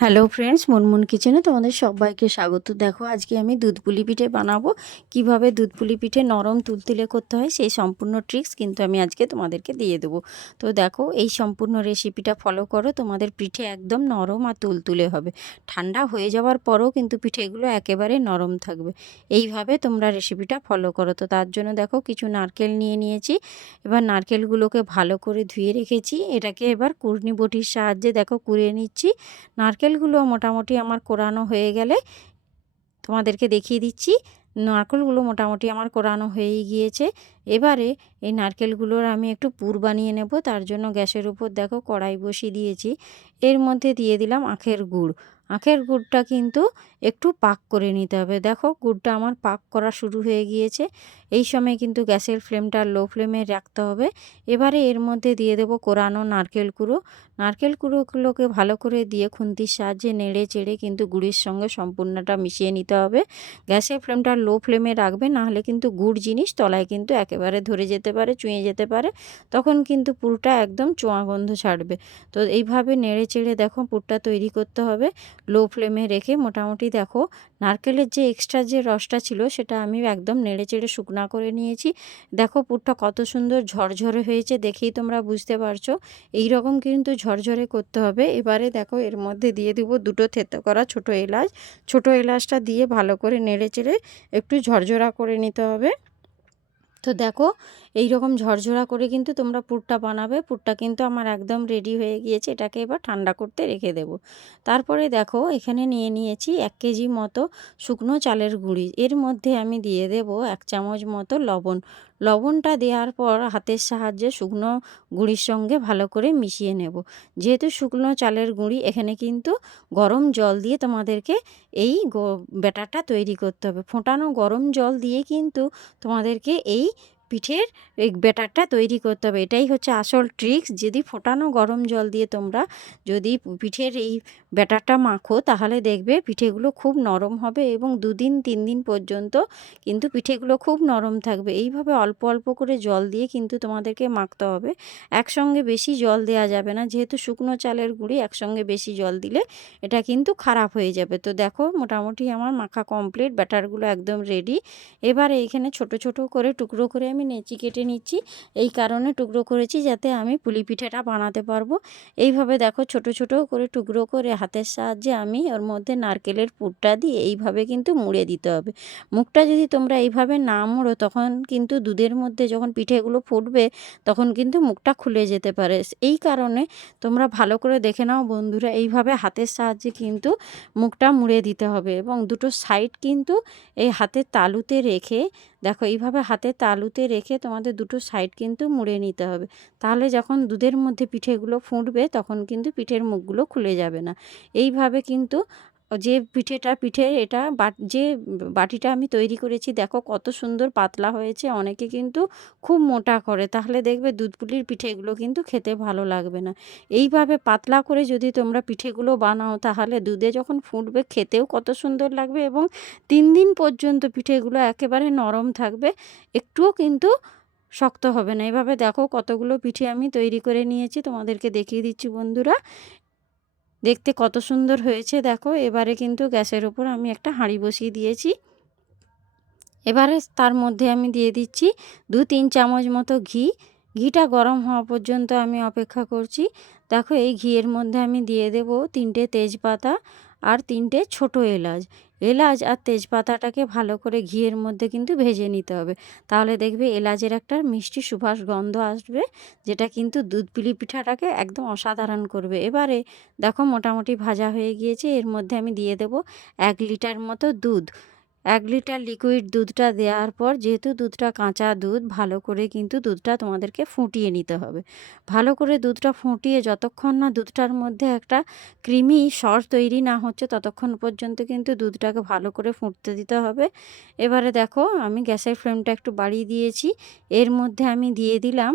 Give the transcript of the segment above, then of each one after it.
Hello friends Munmun কিচেনে তোমাদের সবাইকে স্বাগত। দেখো, আজকে আমি দুধ পুলি পিঠে বানাবো। কীভাবে দুধ পুলি পিঠে নরম তুলতুলে করতে হয়, সেই সম্পূর্ণ ট্রিক্স কিন্তু আমি আজকে তোমাদেরকে দিয়ে দেবো। তো দেখো, এই সম্পূর্ণ রেসিপিটা ফলো করো, তোমাদের পিঠে একদম নরম আর তুলতুলে হবে। ঠান্ডা হয়ে যাওয়ার পরও কিন্তু পিঠেগুলো একেবারে নরম থাকবে। এইভাবে তোমরা রেসিপিটা ফলো করো। তো তার জন্য দেখো, কিছু নারকেল নিয়ে নিয়েছি। এবার নারকেলগুলোকে ভালো করে ধুয়ে রেখেছি। এটাকে এবার কুর্নি বটির সাহায্যে দেখো, কুড়িয়ে নিচ্ছি। নারকেলগুলো মোটামুটি আমার কোরানো হয়ে গেলে তোমাদেরকে দেখিয়ে দিচ্ছি। নারকেলগুলো মোটামুটি আমার কোরানো হয়েই গিয়েছে। এবারে এই নারকেলগুলোর আমি একটু পুর বানিয়ে নেব। তার জন্য গ্যাসের উপর দেখো কড়াই বসিয়ে দিয়েছি। এর মধ্যে দিয়ে দিলাম আখের গুড়। আখের গুড়টা কিন্তু একটু পাক করে নিতে হবে। দেখো, গুড়টা আমার পাক করা শুরু হয়ে গিয়েছে। এই সময় কিন্তু গ্যাসের ফ্লেমটা লো ফ্লেমে রাখতে হবে। এবারে এর মধ্যে দিয়ে দেবো কোরানো নারকেল কুড়ো। নারকেল কুড়োগুলোকে ভালো করে দিয়ে খুন্তির সাহায্যে নেড়ে চেড়ে কিন্তু গুড়ের সঙ্গে সম্পূর্ণটা মিশিয়ে নিতে হবে। গ্যাসের ফ্লেমটা লো ফ্লেমে রাখবে, নাহলে কিন্তু গুড় জিনিস তলায় কিন্তু একেবারে ধরে যেতে পারে, চুঁয়ে যেতে পারে। তখন কিন্তু পুরটা একদম চোঁয়া গন্ধ ছাড়বে। তো এইভাবে নেড়ে চেড়ে দেখো পুরটা তৈরি করতে হবে। লো ফ্লেমে রেখে মোটামুটি দেখো, নারকেলের যে এক্সট্রা যে রসটা ছিল, সেটা আমি একদম নেড়ে চেড়ে শুকনা করে নিয়েছি। দেখো পুরটা কত সুন্দর ঝরঝরে হয়েছে, দেখেই তোমরা বুঝতে পারছ। এই রকম কিন্তু ঝরঝরে করতে হবে। এবারে দেখো, এর মধ্যে দিয়ে দিব দুটো থেতো করা ছোট এলাচ। ছোট এলাচটা দিয়ে ভালো করে নেড়ে চেড়ে একটু ঝরঝরা করে নিতে হবে। তো দেখো এই রকম ঝরঝরা করে কিন্তু তোমরা পুরটা বানাবে। পুরটা কিন্তু আমার একদম রেডি হয়ে গিয়েছে, এটাকে এবার ঠান্ডা করতে রেখে দেব। তারপরে দেখো, এখানে নিয়ে নিয়েছি এক কেজি মতো শুকনো চালের গুঁড়ি। এর মধ্যে আমি দিয়ে দেব এক চামচ মতো লবণ। লবণটা দেওয়ার পর হাতের সাহায্যে শুকনো গুঁড়ির সঙ্গে ভালো করে মিশিয়ে নেব। যেহেতু শুকনো চালের গুঁড়ি, এখানে কিন্তু গরম জল দিয়ে তোমাদেরকে এই ব্যাটারটা তৈরি করতে হবে। ফোটানো গরম জল দিয়ে কিন্তু তোমাদেরকে এই পিঠের এই ব্যাটারটা তৈরি করতে হবে। এটাই হচ্ছে আসল ট্রিক্স যদি ফোটানো গরম জল দিয়ে তোমরা যদি পিঠের এই ব্যাটারটা মাখো, তাহলে দেখবে পিঠেগুলো খুব নরম হবে এবং দুদিন, তিন দিন পর্যন্ত কিন্তু পিঠেগুলো খুব নরম থাকবে। এইভাবে অল্প অল্প করে জল দিয়ে কিন্তু তোমাদেরকে মাখতে হবে। একসঙ্গে বেশি জল দেওয়া যাবে না। যেহেতু শুকনো চালের গুঁড়ি, একসঙ্গে বেশি জল দিলে এটা কিন্তু খারাপ হয়ে যাবে। তো দেখো, মোটামুটি আমার মাখা কমপ্লিট ব্যাটারগুলো একদম রেডি এবারে এইখানে ছোট ছোট করে টুকরো করে আমি নেচি কেটে নিচ্ছি। এই কারণে টুকরো করেছি যাতে আমি পুলি পিঠেটা বানাতে পারব। এইভাবে দেখো ছোট ছোট করে টুকরো করে হাতের সাহায্যে আমি ওর মধ্যে নারকেলের পুরটা দিয়ে এইভাবে কিন্তু মুড়ে দিতে হবে। মুখটা যদি তোমরা এইভাবে না মুড়ো তখন কিন্তু দুধের মধ্যে যখন পিঠেগুলো ফুটবে তখন কিন্তু মুখটা খুলে যেতে পারে। এই কারণে তোমরা ভালো করে দেখে নাও বন্ধুরা এইভাবে হাতের সাহায্যে কিন্তু মুখটা মুড়ে দিতে হবে এবং দুটো সাইড কিন্তু এই হাতের তালুতে রেখে দেখো, এইভাবে হাতে তালুতে রেখে তোমাদের দুটো সাইড কিন্তু মুড়ে নিতে হবে। তাহলে যখন দুধের মধ্যে পিঠেগুলো ফুটবে, তখন কিন্তু পিঠের মুখগুলো খুলে যাবে না। এইভাবে কিন্তু যে পিঠেটা, পিঠে এটা যে বাটিটা আমি তৈরি করেছি, দেখো কত সুন্দর পাতলা হয়েছে, অনেকে কিন্তু খুব মোটা করে। তাহলে দেখবে দুধ পুলির পিঠেগুলো কিন্তু খেতে ভালো লাগবে না। এইভাবে পাতলা করে যদি তোমরা পিঠেগুলো বানাও, তাহলে দুধে যখন ফুটবে, খেতেও কত সুন্দর লাগবে এবং তিন দিন পর্যন্ত পিঠেগুলো একেবারে নরম থাকবে, একটুও কিন্তু শক্ত হবে না। এভাবে দেখো কতগুলো পিঠে আমি তৈরি করে নিয়েছি, তোমাদেরকে দেখিয়ে দিচ্ছি বন্ধুরা। দেখতে কত সুন্দর হয়েছে, দেখো। এবারে কিন্তু গ্যাসের ওপর আমি একটা হাঁড়ি বসিয়ে দিয়েছি। এবারে তার মধ্যে আমি দিয়ে দিচ্ছি দু তিন চামচ মতো ঘি। ঘিটা গরম হওয়া পর্যন্ত আমি অপেক্ষা করছি। দেখো, এই ঘিয়ের মধ্যে আমি দিয়ে দেব তিনটে তেজপাতা আর তিনটে ছোট এলাচ। এলাচ আর তেজপাতাটাকে ভালো করে ঘিয়ের মধ্যে কিন্তু ভেজে নিতে হবে। তাহলে দেখবে এলাচের একটা মিষ্টি সুভাষ গন্ধ আসবে, যেটা কিন্তু দুধ পিলি পিঠাটাকে একদম অসাধারণ করবে। এবারে দেখো মোটামুটি ভাজা হয়ে গিয়েছে, এর মধ্যে আমি দিয়ে দেব এক লিটার মতো দুধ। এক লিটার লিকুইড দুধটা দেওয়ার পর যেহেতু দুধটা কাঁচা দুধ, ভালো করে কিন্তু দুধটা তোমাদেরকে ফুটিয়ে নিতে হবে। ভালো করে দুধটা ফুটিয়ে যতক্ষণ না দুধটার মধ্যে একটা ক্রিমি সর তৈরি না হচ্ছে, ততক্ষণ পর্যন্ত কিন্তু দুধটাকে ভালো করে ফুটতে দিতে হবে। এবারে দেখো, আমি গ্যাসের ফ্লেমটা একটু বাড়িয়ে দিয়েছি। এর মধ্যে আমি দিয়ে দিলাম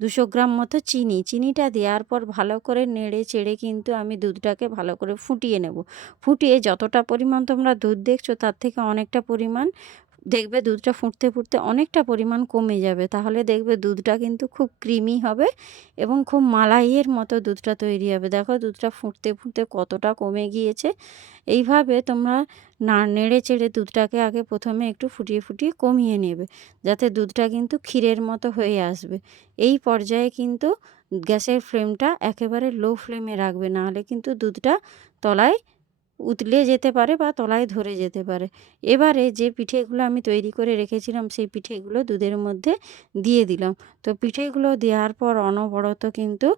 দুশো গ্রাম মতো চিনি। চিনিটা দেওয়ার পর ভালো করে নেড়ে চেড়ে কিন্তু আমি দুধটাকে ভালো করে ফুটিয়ে নেব। ফুটিয়ে যতটা পরিমাণ তোমরা দুধ দেখছ তার থেকে অনেকটা পরিমাণ দেখবে দুধটা ফুটতে ফুটতে অনেকটা পরিমাণ কমে যাবে। তাহলে দেখবে দুধটা কিন্তু খুব ক্রিমি হবে এবং খুব মালাইয়ের মতো দুধটা তৈরি হবে। দেখো দুধটা ফুটতে ফুটতে কতটা কমে গিয়েছে। এইভাবে তোমরা না নেড়ে চেড়ে দুধটাকে আগে প্রথমে একটু ফুটিয়ে ফুটিয়ে কমিয়ে নেবে, যাতে দুধটা কিন্তু ক্ষীরের মতো হয়ে আসবে। এই পর্যায়ে কিন্তু গ্যাসের ফ্লেমটা একেবারে লো ফ্লেমে রাখবে, নাহলে কিন্তু দুধটা তলায় উতলে যেতে পারে বা তলায় ধরে যেতে পারে। এবারে যে পিঠেগুলো আমি তৈরি করে রেখেছিলাম, সেই পিঠেগুলো দুধের মধ্যে দিয়ে দিলাম। তো পিঠেগুলো দেওয়ার পর অনবরত কিন্তু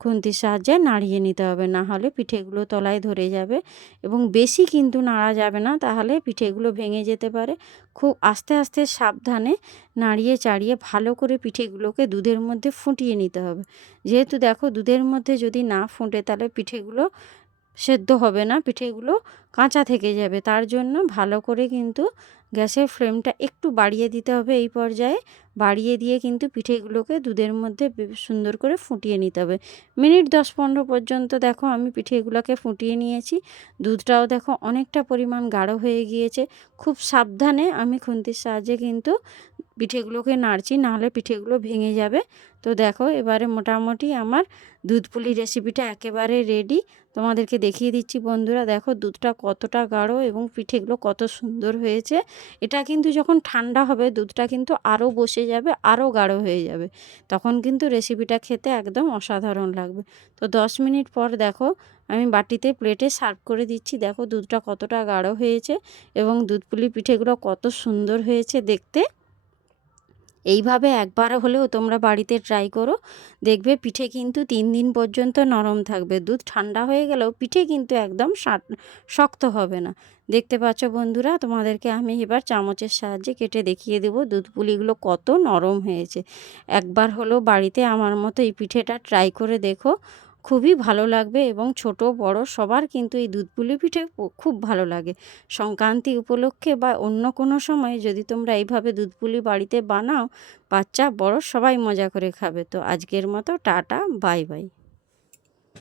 খুন্তির সাহায্যে নাড়িয়ে নিতে হবে। না হলে পিঠেগুলো তলায় ধরে যাবে এবং বেশি কিন্তু নাড়া যাবে না, তাহলে পিঠেগুলো ভেঙে যেতে পারে। খুব আস্তে আস্তে সাবধানে নাড়িয়ে চাড়িয়ে ভালো করে পিঠেগুলোকে দুধের মধ্যে ফুটিয়ে নিতে হবে। যেহেতু দেখো দুধের মধ্যে যদি না ফুটে, তাহলে পিঠেগুলো সেদ্ধ হবে না, পিঠেগুলো কাঁচা থেকে যাবে। তার জন্য ভালো করে কিন্তু গ্যাসের ফ্লেমটা একটু বাড়িয়ে দিতে হবে এই পর্যায়ে। বাড়িয়ে দিয়ে কিন্তু পিঠেগুলোকে দুধের মধ্যে সুন্দর করে ফুটিয়ে নিতে হবে। মিনিট দশ পনেরো পর্যন্ত দেখো আমি পিঠেগুলোকে ফুটিয়ে নিয়েছি। দুধটাও দেখো অনেকটা পরিমাণ গাঢ় হয়ে গিয়েছে। খুব সাবধানে আমি খুন্তির সাহায্যে কিন্তু পিঠেগুলোকে নাড়ছি, নাহলে পিঠেগুলো ভেঙে যাবে। তো দেখো এবারে মোটামুটি আমার দুধ পুলি রেসিপিটা একেবারে রেডি তোমাদেরকে দেখিয়ে দিচ্ছি বন্ধুরা। দেখো দুধটা কতটা গাঢ় এবং পিঠেগুলো কত সুন্দর হয়েছে। এটা কিন্তু যখন ঠান্ডা হবে, দুধটা কিন্তু আরও বসে যাবে আরও গাঢ় হয়ে যাবে। তখন কিন্তু রেসিপিটা খেতে একদম অসাধারণ লাগবে। তো দশ মিনিট পর দেখো, আমি বাটিতে প্লেটে সার্ভ করে দিচ্ছি। দেখো দুধটা কতটা গাঢ় হয়েছে এবং দুধ পুলি পিঠেগুলো কত সুন্দর হয়েছে দেখতে। এইভাবে একবার হলেও তোমরা বাড়িতে ট্রাই করো। দেখবে পিঠে কিন্তু তিন দিন পর্যন্ত নরম থাকবে। দুধ ঠান্ডা হয়ে গেলেও পিঠে কিন্তু একদম শক্ত হবে না। দেখতে পাচ্ছ বন্ধুরা, তোমাদেরকে আমি এবার চামচের সাহায্যে কেটে দেখিয়ে দেবো দুধ পুলিগুলো কত নরম হয়েছে। একবার হলেও বাড়িতে আমার মতো এই পিঠেটা ট্রাই করে দেখো। খুবই ভালো লাগবে এবং ছোট, বড় সবার কিন্তু এই দুধ পুলি পিঠে খুব ভালো লাগে। সংক্রান্তি উপলক্ষে বা অন্য কোনো সময় যদি তোমরা এইভাবে দুধ পুলি বাড়িতে বানাও, বাচ্চা, বড় সবাই মজা করে খাবে। তো আজকের মতো টাটা, বাই বাই।